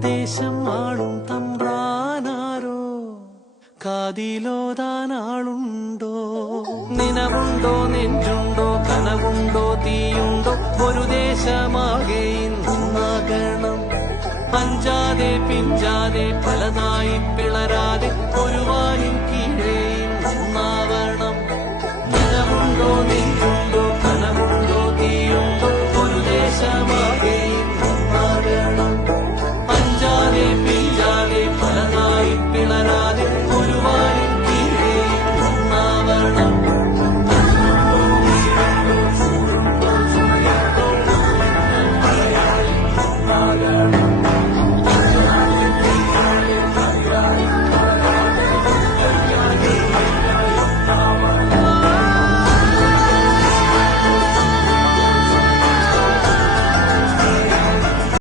ദേശം ആളും തമ്പ്രാനാരോ കാതിലോതാനാളുണ്ടോ? നിനവുണ്ടോ, നെഞ്ചുണ്ടോ, കനവുണ്ടോ, തീയുണ്ടോ? ഒരു ദേശമാകെ ഇന്നാകണം. അഞ്ചാതെ പിഞ്ചാതെ പലതായി പിളരാതെ ഒരു വായും